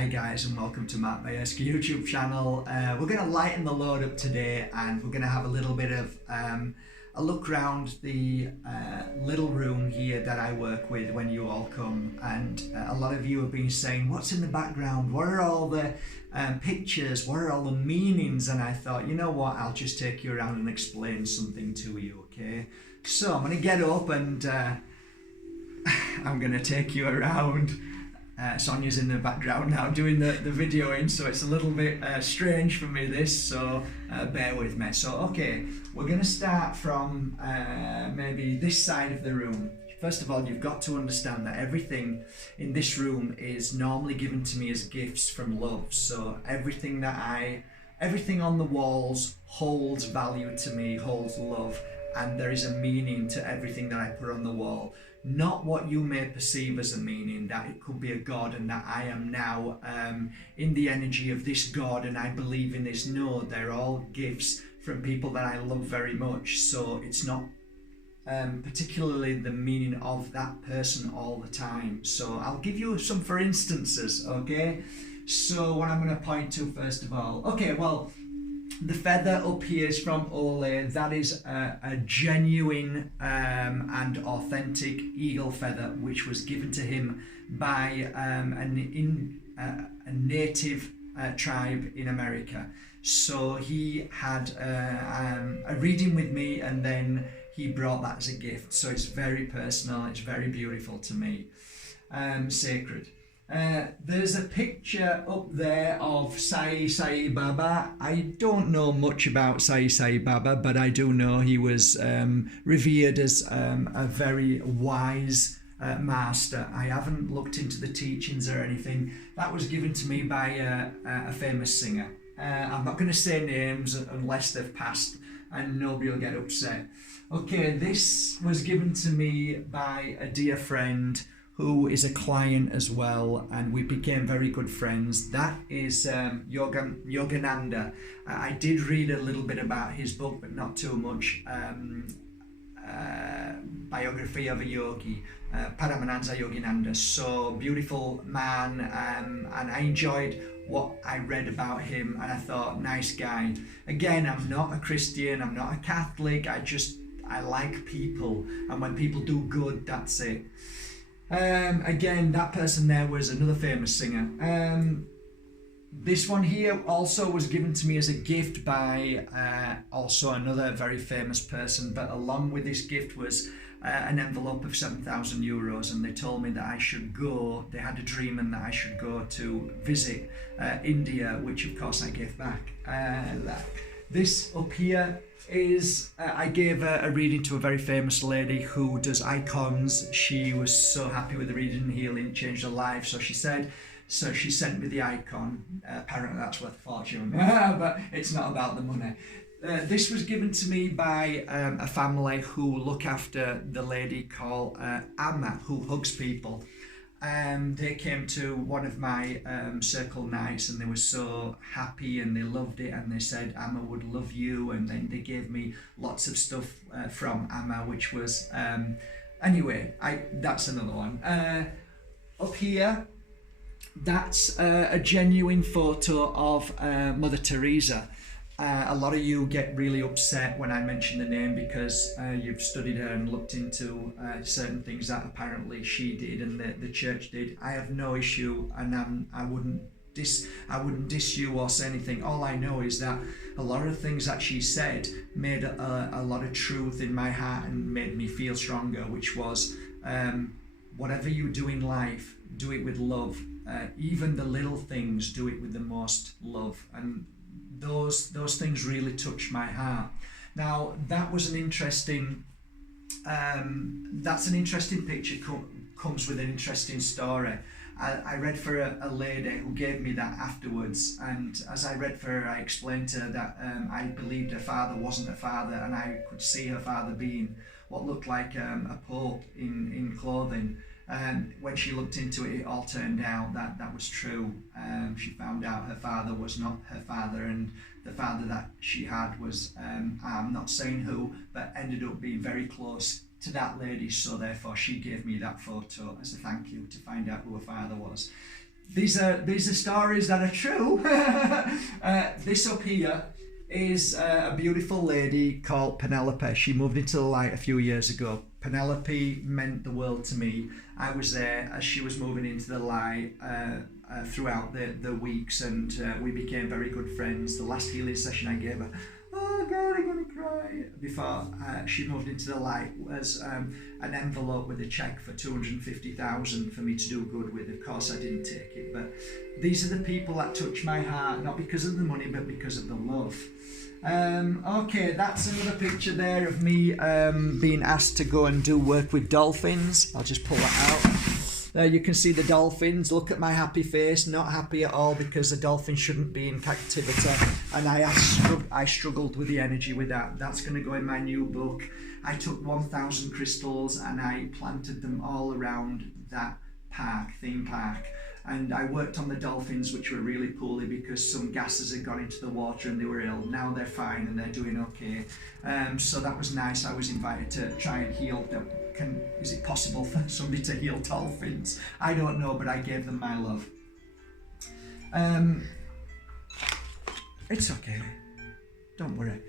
Hi guys, and welcome to Matt Bajerski YouTube channel. We're going to lighten the load up today, and we're going to have a little bit of a look around the little room here that I work with when you all come. And a lot of you have been saying, what's in the background? What are all the pictures? What are all the meanings? And I thought, you know what, I'll just take you around and explain something to you, okay? So I'm going to get up and I'm going to take you around. Sonia's in the background now doing the videoing, so it's a little bit strange for me this, so bear with me. So okay, we're going to start from maybe this side of the room. First of all, you've got to understand that everything in this room is normally given to me as gifts from love. So everything on the walls holds value to me, holds love, and there is a meaning to everything that I put on the wall. Not what you may perceive as a meaning, that it could be a God and that I am now in the energy of this God and I believe in this. No, they're all gifts from people that I love very much. So it's not particularly the meaning of that person all the time. So I'll give you some for instances, okay? So what I'm going to point to first of all. Okay, well, the feather up here is from Ole. That is a genuine and authentic eagle feather, which was given to him by a native tribe in America. So he had a reading with me, and then he brought that as a gift. So it's very personal. It's very beautiful to me. Sacred. There's a picture up there of Sai Baba. I don't know much about Sai Baba, but I do know he was revered as a very wise master. I haven't looked into the teachings or anything. That was given to me by a famous singer. I'm not going to say names unless they've passed, and nobody will get upset. Okay, this was given to me by a dear friend who is a client as well, and we became very good friends. That is Yogananda. I did read a little bit about his book, but not too much. Biography of a yogi, Paramanansa Yogananda. So beautiful man, and I enjoyed what I read about him, and I thought, nice guy. Again, I'm not a Christian, I'm not a Catholic, I like people, and when people do good, that's it. Again, that person there was another famous singer. This one here also was given to me as a gift by also another very famous person, but along with this gift was an envelope of 7,000 euros, and they told me that I should go, they had a dream, and that I should go to visit India, which of course I gave back. This up here is, I gave a reading to a very famous lady who does icons. She was so happy with the reading and healing, changed her life. So she sent me the icon. Apparently that's worth a fortune, but it's not about the money. This was given to me by a family who look after the lady called Amma, who hugs people. They came to one of my circle nights, and they were so happy and they loved it, and they said Amma would love you, and then they gave me lots of stuff from Amma, which was anyway, that's another one. Up here, that's a genuine photo of Mother Teresa. A lot of you get really upset when I mention the name because you've studied her and looked into certain things that apparently she did and the church did. I have no issue, and I wouldn't diss you or say anything. All I know is that a lot of the things that she said made a lot of truth in my heart and made me feel stronger, which was whatever you do in life, do it with love. Even the little things, do it with the most love. And those things really touched my heart. Now that was an interesting that's an interesting picture, comes with an interesting story. I read for a lady who gave me that afterwards, and as I read for her, I explained to her that I believed her father wasn't her father, and I could see her father being what looked like a pope in clothing. When she looked into it, it all turned out that was true. She found out her father was not her father, and the father that she had was, I'm not saying who, but ended up being very close to that lady, so therefore she gave me that photo as a thank you to find out who her father was. these are stories that are true. This up here is a beautiful lady called Penelope. She moved into the light a few years ago. Penelope meant the world to me. I was there as she was moving into the light throughout the weeks, and we became very good friends. The last healing session I gave her, oh God, I'm gonna cry, before she moved into the light, was an envelope with a check for 250,000 for me to do good with. Of course I didn't take it, but these are the people that touch my heart, not because of the money but because of the love. Okay, that's another picture there of me being asked to go and do work with dolphins. I'll just pull that out. There you can see the dolphins. Look at my happy face. Not happy at all, because the dolphin shouldn't be in captivity, and I struggled with the energy with that. That's going to go in my new book. I took 1,000 crystals and I planted them all around that theme park. And I worked on the dolphins, which were really poorly because some gases had gone into the water and they were ill. Now they're fine and they're doing okay. So that was nice. I was invited to try and heal them. Is it possible for somebody to heal dolphins? I don't know, but I gave them my love. It's okay. Don't worry.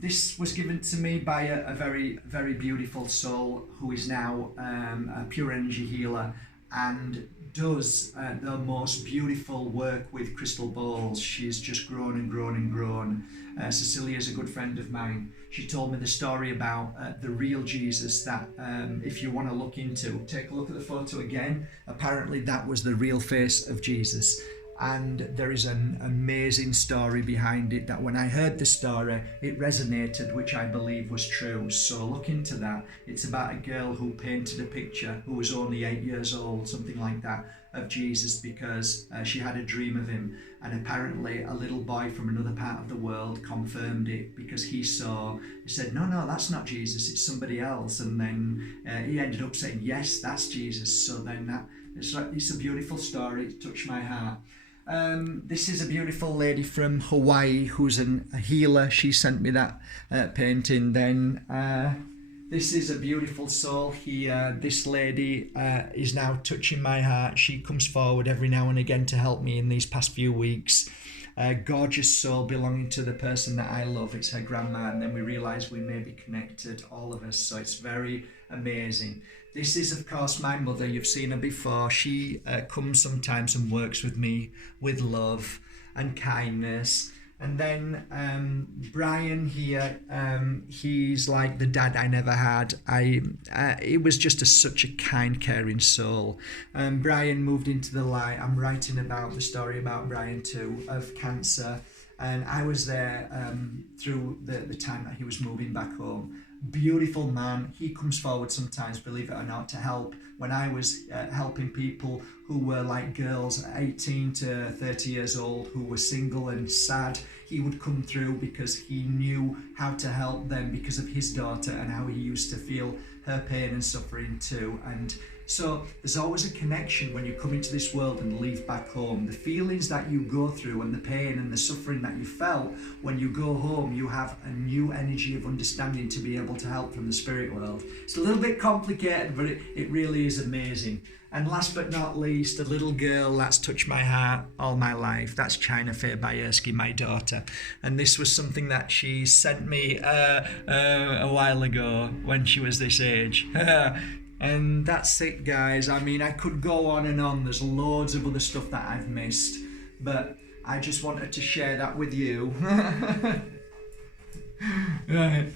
This was given to me by a very, very beautiful soul who is now a pure energy healer and does the most beautiful work with crystal balls. She's just grown and grown and grown. Cecilia is a good friend of mine. She told me the story about the real Jesus that if you want to look into, take a look at the photo again. Apparently that was the real face of Jesus. And there is an amazing story behind it that when I heard the story, it resonated, which I believe was true. So look into that. It's about a girl who painted a picture who was only 8 years old, something like that, of Jesus because she had a dream of him. And apparently a little boy from another part of the world confirmed it because he said, no, that's not Jesus, it's somebody else. And then he ended up saying, yes, that's Jesus. So then it's a beautiful story. It touched my heart. This is a beautiful lady from Hawaii who's a healer. She sent me that painting. Then this is a beautiful soul here. This lady is now touching my heart. She comes forward every now and again to help me in these past few weeks. Gorgeous soul belonging to the person that I love. It's her grandma, and then we realise we may be connected, all of us. So it's very amazing. This is, of course, my mother. You've seen her before. She comes sometimes and works with me with love and kindness. And then Brian here, he's like the dad I never had. It was just such a kind, caring soul. Brian moved into the light. I'm writing about the story about Brian too, of cancer. And I was there through the time that he was moving back home. Beautiful man. He comes forward sometimes, believe it or not, to help. When I was helping people who were like girls 18 to 30 years old who were single and sad, he would come through because he knew how to help them because of his daughter and how he used to feel her pain and suffering too. And so there's always a connection when you come into this world and leave back home. The feelings that you go through and the pain and the suffering that you felt, when you go home, you have a new energy of understanding to be able to help from the spirit world. It's a little bit complicated, but it really is amazing. And last but not least, a little girl that's touched my heart all my life. That's China Faye Bajerski, my daughter. And this was something that she sent me a while ago when she was this age. And that's it, guys. I mean, I could go on and on. There's loads of other stuff that I've missed, but I just wanted to share that with you. Right.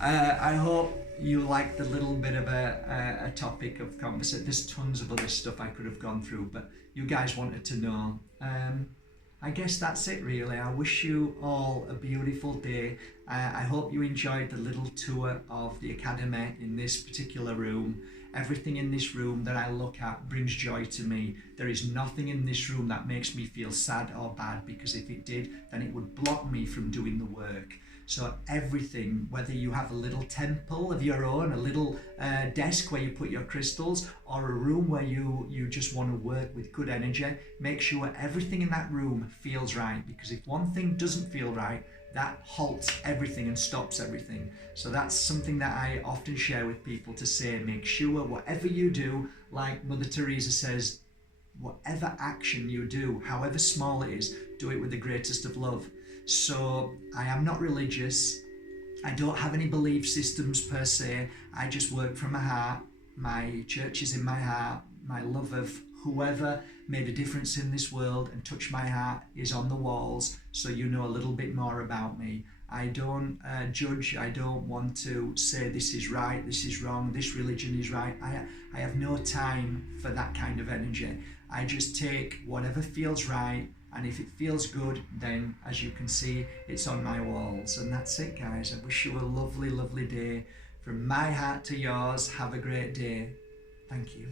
I hope you liked the little bit of a topic of conversation. There's tons of other stuff I could have gone through, but you guys wanted to know. I guess that's it, really. I wish you all a beautiful day. I hope you enjoyed the little tour of the academy in this particular room. Everything in this room that I look at brings joy to me. There is nothing in this room that makes me feel sad or bad, because if it did, then it would block me from doing the work. So everything, whether you have a little temple of your own, a little desk where you put your crystals, or a room where you just want to work with good energy, make sure everything in that room feels right. Because if one thing doesn't feel right, that halts everything and stops everything. So that's something that I often share with people, to say, make sure whatever you do, like Mother Teresa says, whatever action you do, however small it is, do it with the greatest of love. So I am not religious. I don't have any belief systems per se. I just work from my heart. My church is in my heart. My love of whoever made a difference in this world and touched my heart is on the walls, so you know a little bit more about me. I don't judge. I don't want to say this is right, this is wrong, this religion is right. I have no time for that kind of energy. I just take whatever feels right, and if it feels good, then as you can see, it's on my walls. And that's it, guys. I wish you a lovely, lovely day. From my heart to yours, have a great day. Thank you.